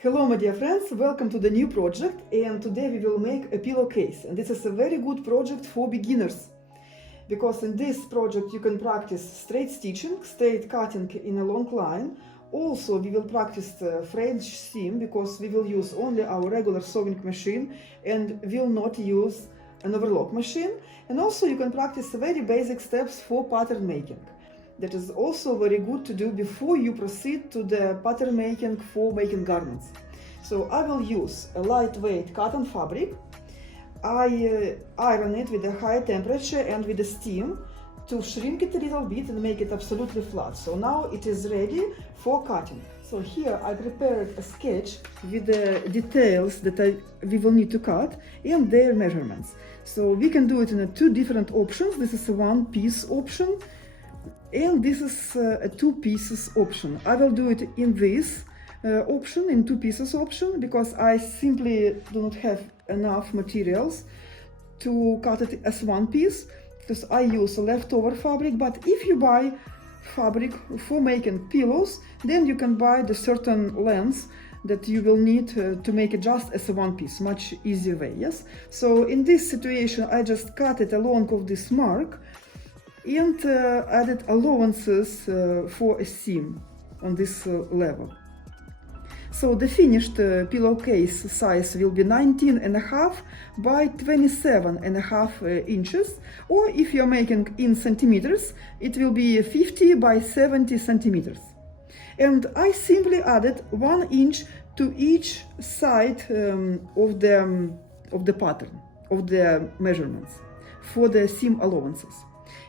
Hello my dear friends, welcome to the new project, and today we will make a pillowcase, and this is a very good project for beginners because in this project you can practice straight stitching, straight cutting in a long line. Also we will practice the French seam because we will use only our regular sewing machine and will not use an overlock machine. And also you can practice very basic steps for pattern making. That is also very good to do before you proceed to the pattern making for making garments. So I will use a lightweight cotton fabric. I iron it with a high temperature and with a steam to shrink it a little bit and make it absolutely flat. So now it is ready for cutting. So here I prepared a sketch with the details that we will need to cut and their measurements. So we can do it in two different options. This is a one piece option. And this is a two pieces option. I will do it in this option, in two pieces option, because I simply do not have enough materials to cut it as one piece, because I use leftover fabric. But if you buy fabric for making pillows, then you can buy the certain lengths that you will need to make it just as a one piece, much easier way, yes? So in this situation, I just cut it along of this mark and added allowances for a seam on this level. So the finished pillowcase size will be 19.5 by 27.5 inches, or if you're making in centimeters, it will be 50 by 70 centimeters. And I simply added 1 inch to each side of the pattern, of the measurements for the seam allowances.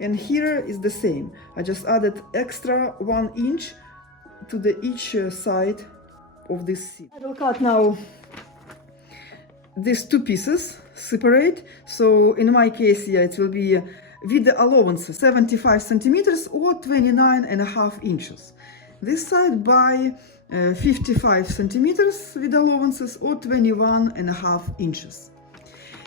And here is the same. I just added extra 1 inch to each side of this seam. I will cut now these two pieces separate. So in my case, yeah, it will be with the allowances 75 centimeters or 29.5 inches. This side by 55 centimeters with allowances or 21.5 inches.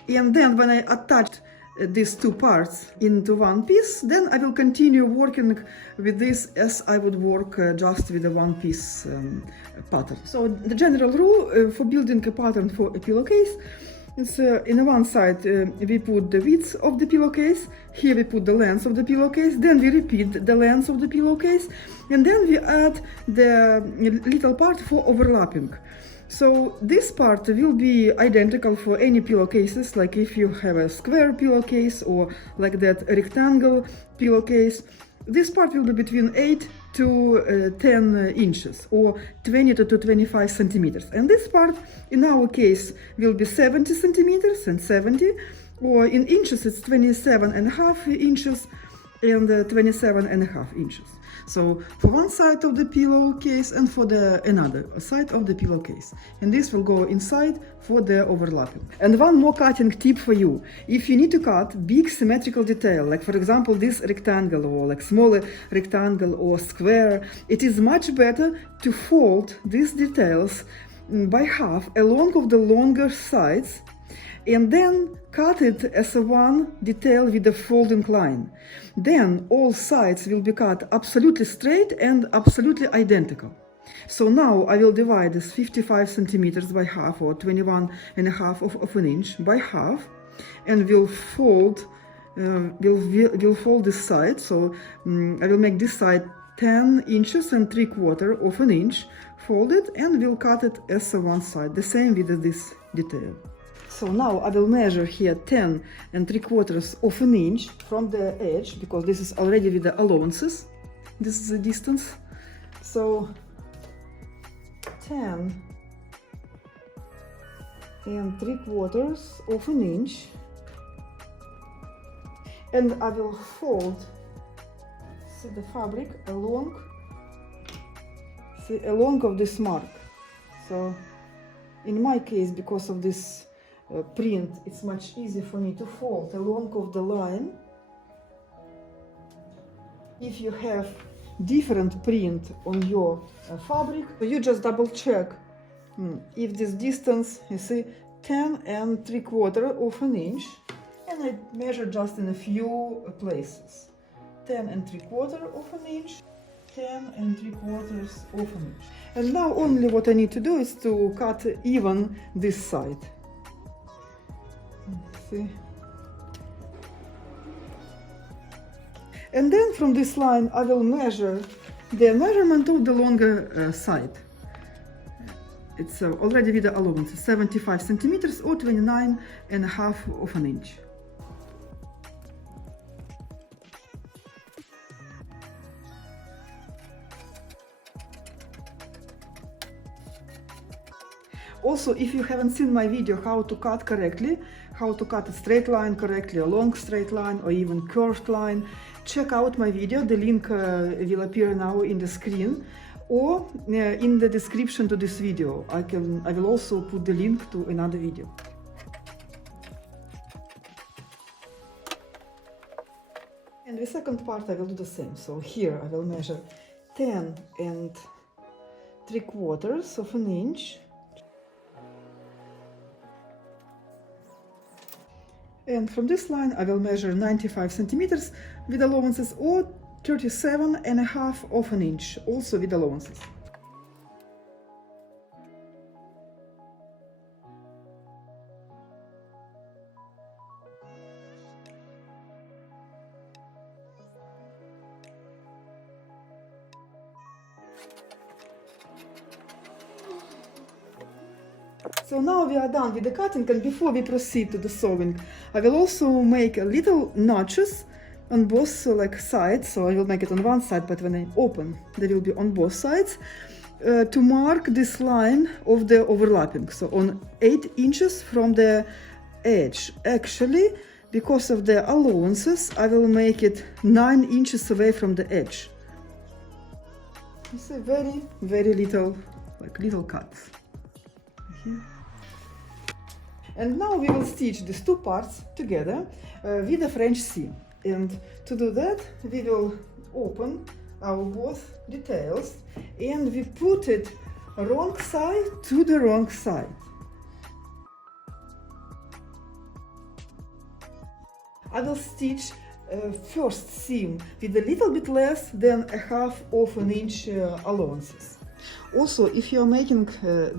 And then when I attached these two parts into one piece, then I will continue working with this as I would work just with a one piece pattern. So the general rule for building a pattern for a pillowcase is in one side we put the width of the pillowcase, here we put the length of the pillowcase, then we repeat the length of the pillowcase, and then we add the little part for overlapping. So this part will be identical for any pillowcases, like if you have a square pillowcase or like that rectangle pillowcase. This part will be between 8 to 10 inches or 20 to 25 centimeters. And this part, in our case, will be 70 centimeters and 70, or in inches it's 27.5 inches and 27.5 inches. So for one side of the pillowcase and for the another side of the pillowcase. And this will go inside for the overlapping. And one more cutting tip for you. If you need to cut big symmetrical detail, like for example this rectangle or like smaller rectangle or square, it is much better to fold these details by half along of the longer sides and then cut it as a one detail with a folding line. Then all sides will be cut absolutely straight and absolutely identical. So now I will divide this 55 centimeters by half, or 21.5 of an inch by half, and we'll fold this side. So I will make this side 10 inches and 3/4 of an inch folded, and we'll cut it as a one side, the same with this detail. So now I will measure here 10 3/4 of an inch from the edge, because this is already with the allowances. This is the distance. So 10 3/4 of an inch. And I will fold the fabric along of this mark. So in my case, because of this print, it's much easier for me to fold along of the line. If you have different print on your fabric, you just double check if this distance, you see, 10 3/4 of an inch, and I measure just in a few places. 10 3/4 of an inch, 10 3/4 of an inch. And now only what I need to do is to cut even this side. See? And then from this line I will measure the measurement of the longer side. It's already with the allowance, 75 centimeters or 29.5 of an inch. Also, if you haven't seen my video how to cut correctly, how to cut a straight line correctly, a long straight line, or even curved line, check out my video. The link will appear now in the screen or in the description to this video. I will also put the link to another video. And the second part I will do the same. So here I will measure 10 3/4 of an inch. And from this line I will measure 95 centimeters with allowances or 37.5 of an inch, also with allowances. So now we are done with the cutting, and before we proceed to the sewing, I will also make a little notches on both sides. So I will make it on one side, but when I open, they will be on both sides to mark this line of the overlapping. So on 8 inches from the edge. Actually, because of the allowances, I will make it 9 inches away from the edge. It's a very, very little, little cuts. Here. And now we will stitch these two parts together with a French seam. And to do that, we will open our both details and we put it wrong side to the wrong side. I will stitch first seam with a little bit less than 1/2 of an inch allowances. Also, if you are making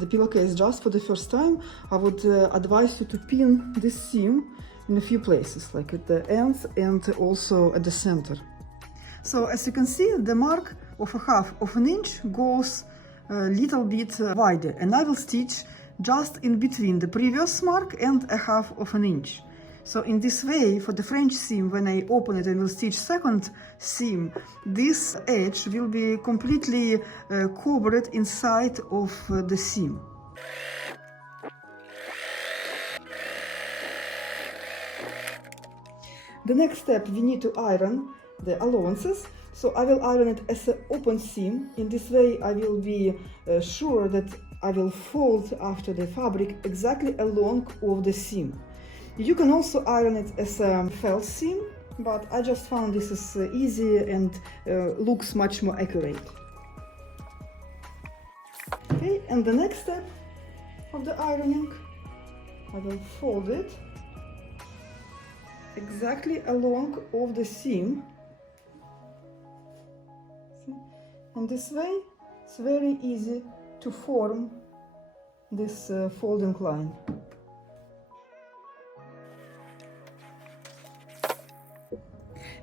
the pillowcase just for the first time, I would advise you to pin this seam in a few places, like at the ends and also at the center. So as you can see, the mark of 1/2 of an inch goes a little bit wider, and I will stitch just in between the previous mark and 1/2 of an inch. So in this way, for the French seam, when I open it and will stitch second seam, this edge will be completely covered inside of the seam. The next step, we need to iron the allowances. So I will iron it as an open seam. In this way, I will be sure that I will fold after the fabric exactly along of the seam. You can also iron it as a felt seam, but I just found this is easy and looks much more accurate. Okay, and the next step of the ironing, I will fold it exactly along of the seam. And this way, it's very easy to form this folding line.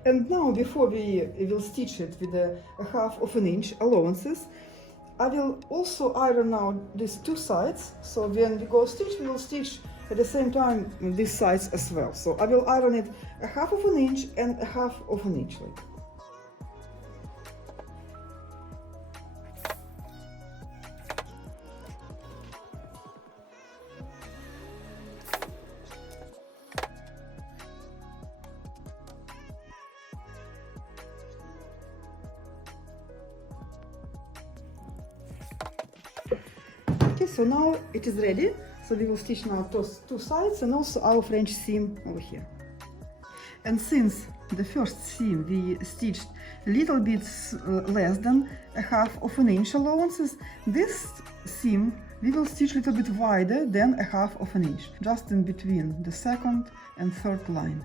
And now, before we will stitch it with a 1/2 of an inch allowances, I will also iron out these two sides. So when we go stitch, we will stitch at the same time these sides as well. So I will iron it 1/2 of an inch and 1/2 of an inch. Okay, so now it is ready. So we will stitch now those two sides and also our French seam over here. And since the first seam we stitched a little bit less than 1/2 of an inch allowances, this seam we will stitch a little bit wider than 1/2 of an inch, just in between the second and third line.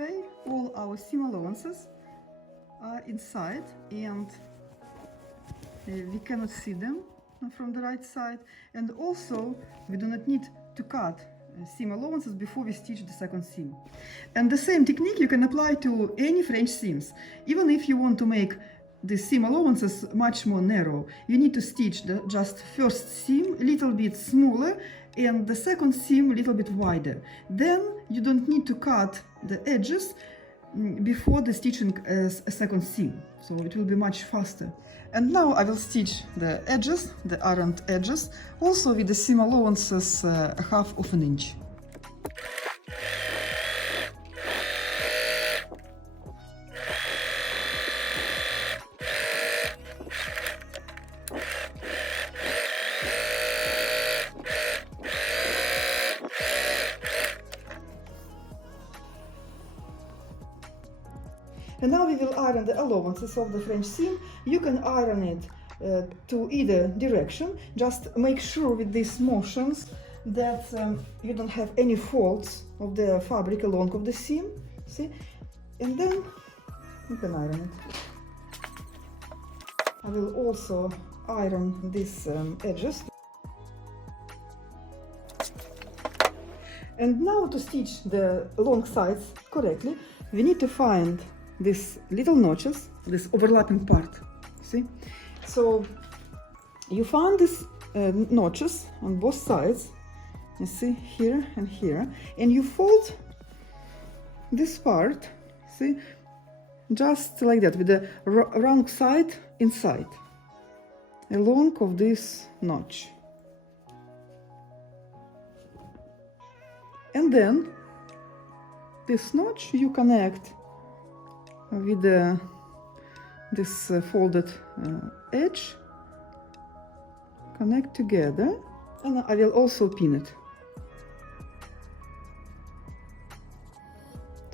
way, all our seam allowances are inside, and we cannot see them from the right side, and also we do not need to cut seam allowances before we stitch the second seam. And the same technique you can apply to any French seams. Even if you want to make the seam allowances much more narrow, you need to stitch the just first seam a little bit smaller and the second seam a little bit wider. Then you don't need to cut the edges before the stitching a second seam, so it will be much faster. And now I will stitch the edges, the ironed edges, also with the seam allowances half of an inch. And now we will iron the allowances of the French seam. You can iron it to either direction. Just make sure with these motions that you don't have any folds of the fabric along of the seam. See? And then you can iron it. I will also iron these edges. And now to stitch the long sides correctly, we need to find these little notches, this overlapping part, see? So you find these notches on both sides, you see, here and here, and you fold this part, see, just like that, with the wrong side inside, along of this notch. And then this notch you connect with this folded edge, connect together, and I will also pin it,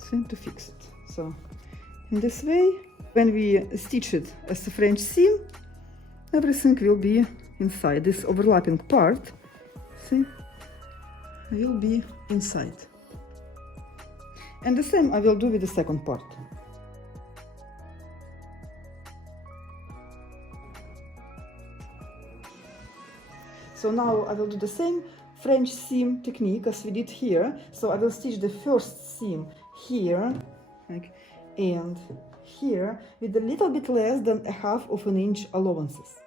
see, to fix it. So in this way, when we stitch it as a French seam, everything will be inside. This overlapping part, see, will be inside. And the same I will do with the second part. So now I will do the same French seam technique as we did here. So I will stitch the first seam here, like, and here with a little bit less than a half of an inch allowances.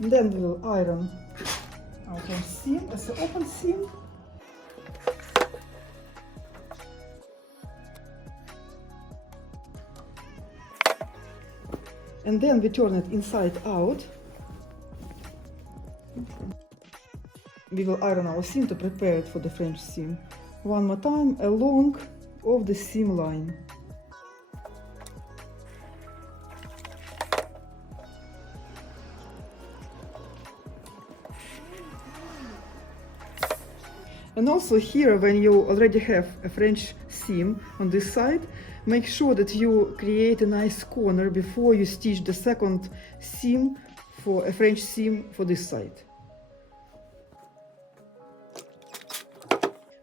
And then we will iron our French seam as an open seam. And then we turn it inside out. We will iron our seam to prepare it for the French seam. One more time along of the seam line. And also here, when you already have a French seam on this side, make sure that you create a nice corner before you stitch the second seam for a French seam for this side.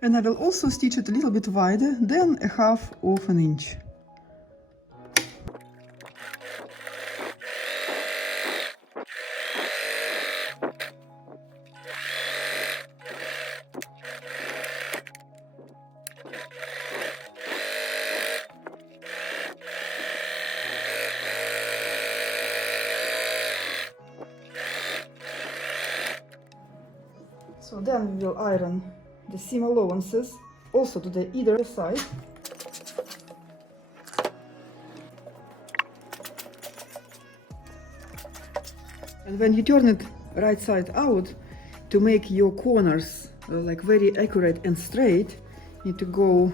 And I will also stitch it a little bit wider than a half of an inch. So then we will iron the seam allowances also to the either side. And when you turn it right side out, to make your corners like very accurate and straight, you need to go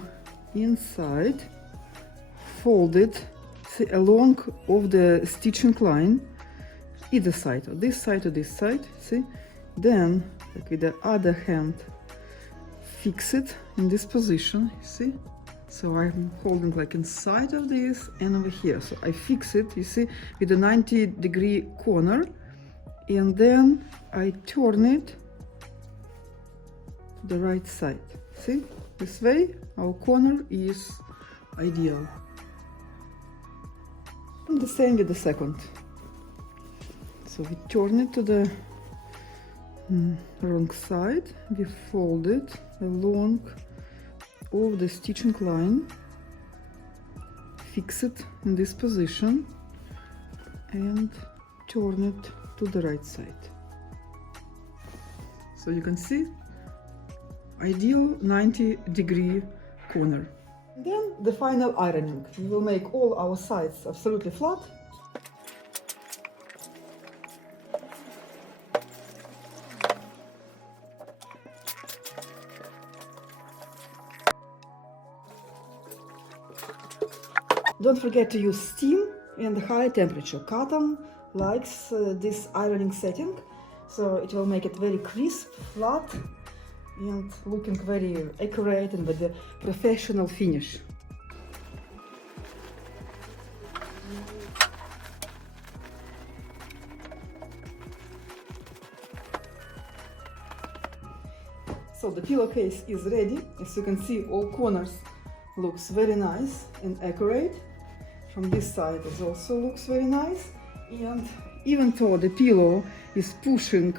inside, fold it along of the stitching line, either side, or this side or this side, see? Then, like with the other hand, fix it in this position, see? So I'm holding like inside of this and over here. So I fix it, you see, with a 90-degree corner, and then I turn it to the right side. See? This way our corner is ideal. And the same with the second. So we turn it to the wrong side, we fold it along of the stitching line, fix it in this position and turn it to the right side. So you can see ideal 90-degree corner. Then the final ironing. We will make all our sides absolutely flat. Don't forget to use steam and high temperature. Cotton likes this ironing setting, so it will make it very crisp, flat, and looking very accurate and with a professional finish. So the pillowcase is ready. As you can see, all corners looks very nice and accurate. From this side it also looks very nice, and even though the pillow is pushing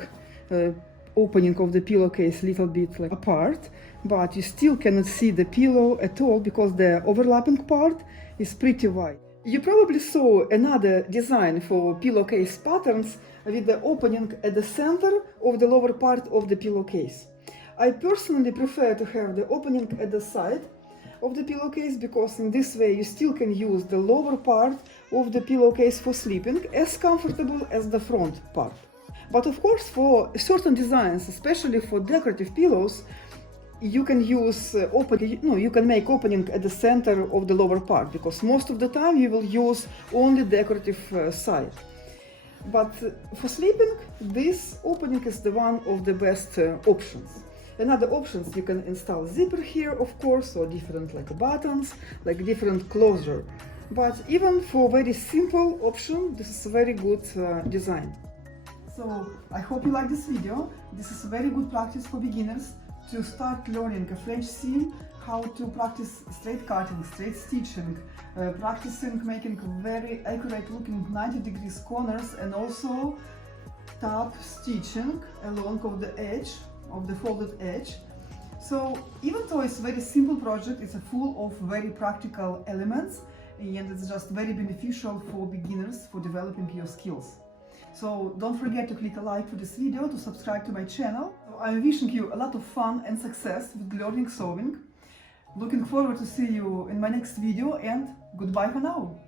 opening of the pillowcase a little bit like apart, but you still cannot see the pillow at all because the overlapping part is pretty wide. You probably saw another design for pillowcase patterns with the opening at the center of the lower part of the pillowcase. I personally prefer to have the opening at the side of the pillowcase because in this way you still can use the lower part of the pillowcase for sleeping as comfortable as the front part. But of course, for certain designs, especially for decorative pillows, you can use you can make opening at the center of the lower part because most of the time you will use only decorative side. But for sleeping, this opening is the one of the best options. Another options, you can install zipper here, of course, or different like buttons, like different closure. But even for very simple option, this is a very good design. So I hope you like this video. This is a very good practice for beginners to start learning a French seam, how to practice straight cutting, straight stitching, practicing making very accurate looking 90 degrees corners, and also top stitching along of the edge of the folded edge. So even though it's a very simple project, it's full of very practical elements, and it's just very beneficial for beginners for developing your skills. So don't forget to click a like for this video, to subscribe to my channel. So I'm wishing you a lot of fun and success with learning sewing. Looking forward to see you in my next video, and goodbye for now.